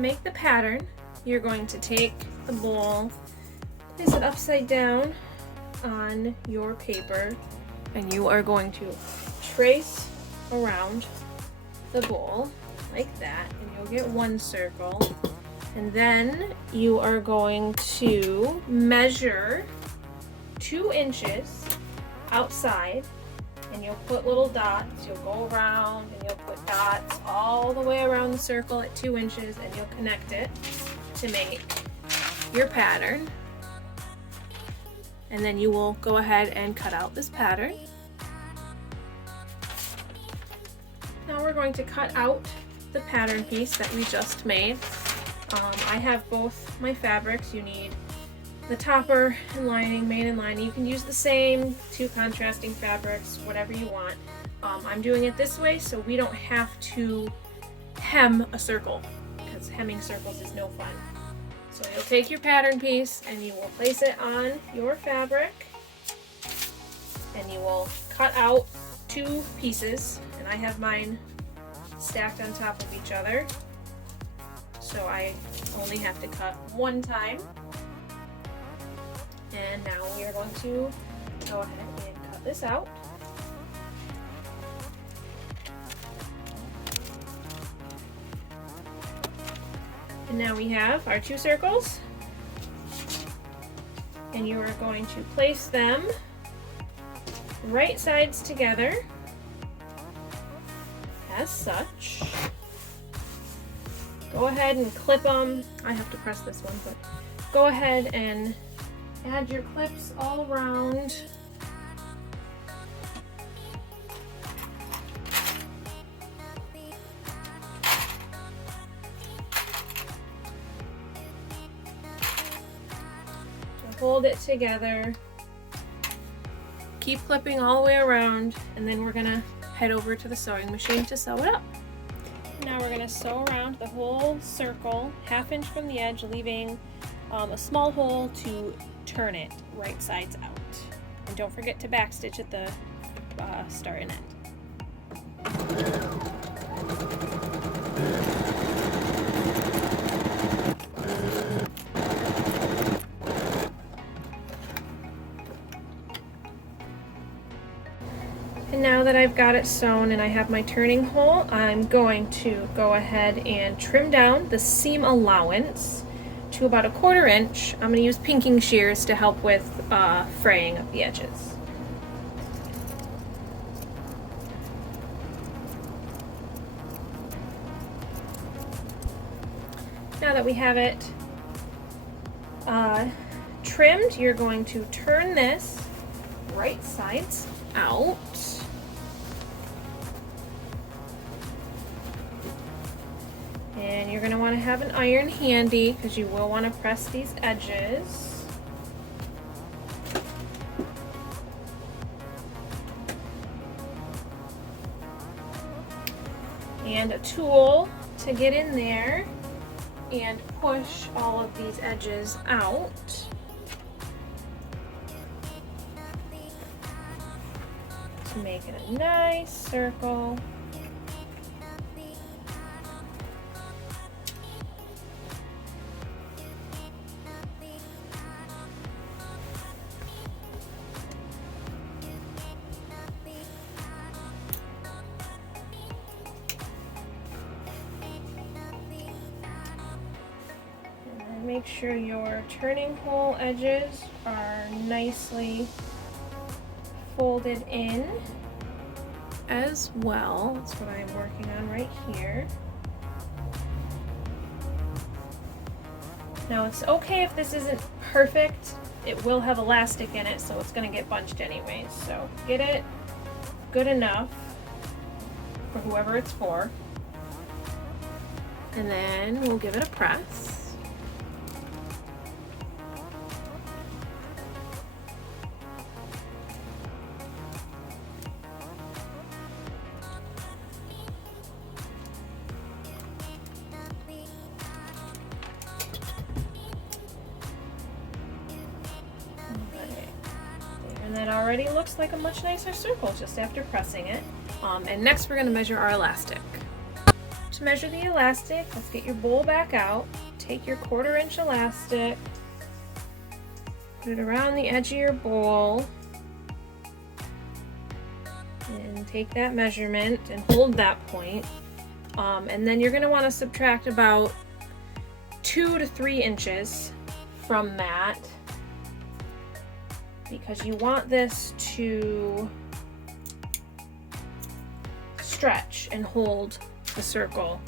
make the pattern, you're going to take the bowl, place it upside down on your paper, and you are going to trace around the bowl like that, and you'll get one circle. And then you are going to measure 2 inches outside, and you'll put little dots. You'll go around and you'll put dots all the way around the circle at 2 inches, and you'll connect it to make your pattern. And then you will go ahead and cut out this pattern. Now we're going to cut out the pattern piece that we just made. I have both my fabrics. You need the topper and lining, main and lining. You can use the same 2 contrasting fabrics, whatever you want. I'm doing it this way so we don't have to hem a circle, because hemming circles is no fun. So you'll take your pattern piece and you will place it on your fabric, and you will cut out 2 pieces, and I have mine stacked on top of each other, so I only have to cut 1 time. And now we are going to go ahead and cut this out. And now we have our 2 circles, and you are going to place them right sides together as such. Go ahead and clip them. I have to press this one, but go ahead and add your clips all around. Hold it together. Keep clipping all the way around, and then we're gonna head over to the sewing machine to sew it up. Now we're gonna sew around the whole circle, 1/2 inch from the edge, leaving a small hole to turn it right sides out. And don't forget to backstitch at the start and end. And now that I've got it sewn and I have my turning hole, I'm going to go ahead and trim down the seam allowance to about 1/4 inch. I'm going to use pinking shears to help with fraying of the edges. Now that we have it trimmed, you're going to turn this right sides out. And you're going to want to have an iron handy, because you will want to press these edges. And a tool to get in there and push all of these edges out. To make it a nice circle. Make sure your turning hole edges are nicely folded in as well. That's what I'm working on right here. Now it's okay if this isn't perfect. It will have elastic in it, so it's going to get bunched anyways. So get it good enough for whoever it's for. And then we'll give it a press. And that already looks like a much nicer circle just after pressing it. And next we're going to measure our elastic. to measure the elastic. Let's get your bowl back out. Take your 1/4 inch elastic, put it around the edge of your bowl, and take that measurement and hold that point. And then you're going to want to subtract about 2 to 3 inches from that, because you want this to stretch and hold the circle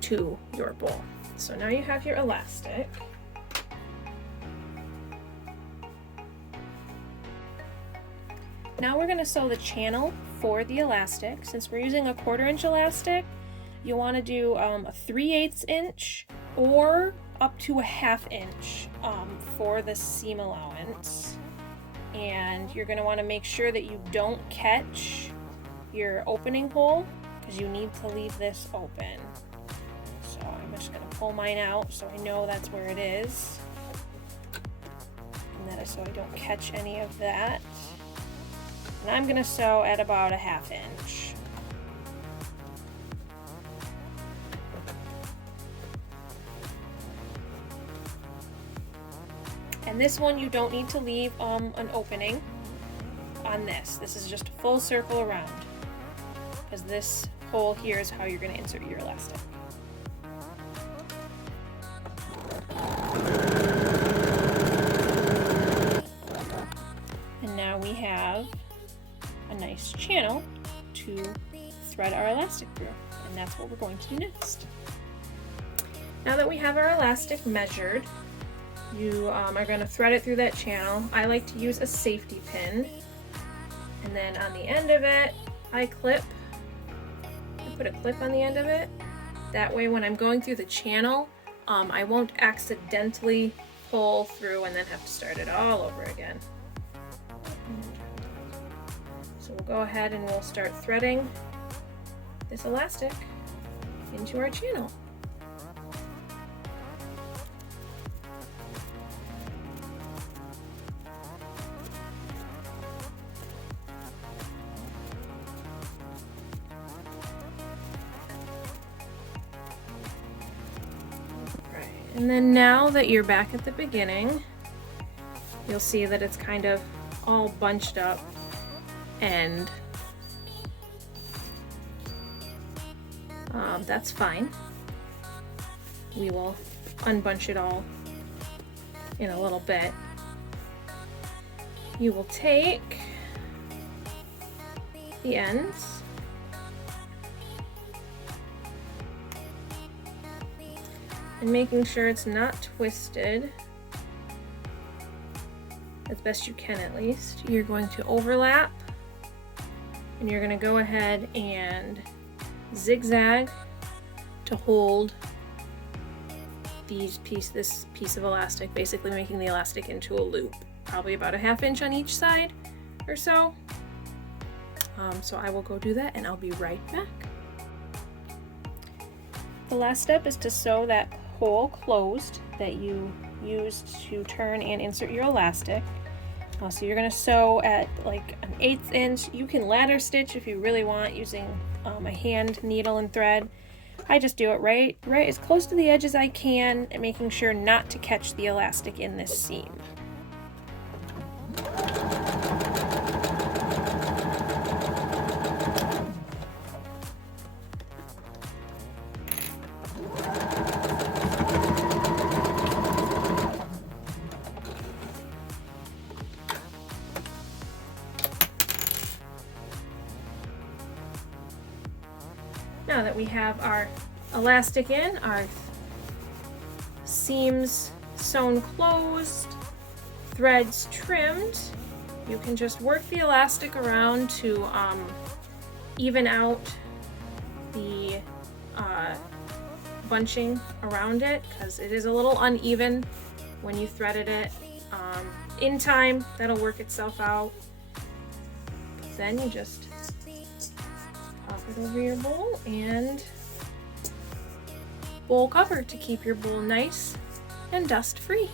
to your bowl. So now you have your elastic. Now we're going to sew the channel for the elastic. Since we're using a 1/4 inch elastic, you want to do a 3/8 inch or up to a 1/2 inch for the seam allowance. And you're going to want to make sure that you don't catch your opening hole, because you need to leave this open. So I'm just going to pull mine out so I know that's where it is, and that is so I don't catch any of that. And I'm going to sew at about a 1/2 inch. And this one you don't need to leave an opening on this. This is just a full circle around, because this hole here is how you're going to insert your elastic. And now we have a nice channel to thread our elastic through, and that's what we're going to do next. Now that we have our elastic measured, you are going to thread it through that channel. I like to use a safety pin, and then on the end of it I put a clip on the end of it. That way when I'm going through the channel, I won't accidentally pull through and then have to start it all over again. So we'll go ahead and we'll start threading this elastic into our channel. And then now that you're back at the beginning, you'll see that it's kind of all bunched up, and that's fine. We will unbunch it all in a little bit. You will take the ends and making sure it's not twisted, as best you can at least, you're going to overlap, and you're going to go ahead and zigzag to hold this piece of elastic, basically making the elastic into a loop, probably about a 1/2 inch on each side or so. So I will go do that and I'll be right back. The last step is to sew that hole closed that you used to turn and insert your elastic. So you're going to sew at like an 1/8 inch. You can ladder stitch if you really want, using a hand needle and thread. I just do it right as close to the edge as I can, and making sure not to catch the elastic in this seam. Now that we have our elastic in, our seams sewn closed, threads trimmed, you can just work the elastic around to even out the bunching around it, because it is a little uneven when you threaded it. In time, that'll work itself out. But then you just pop it over your bowl and bowl cover to keep your bowl nice and dust free.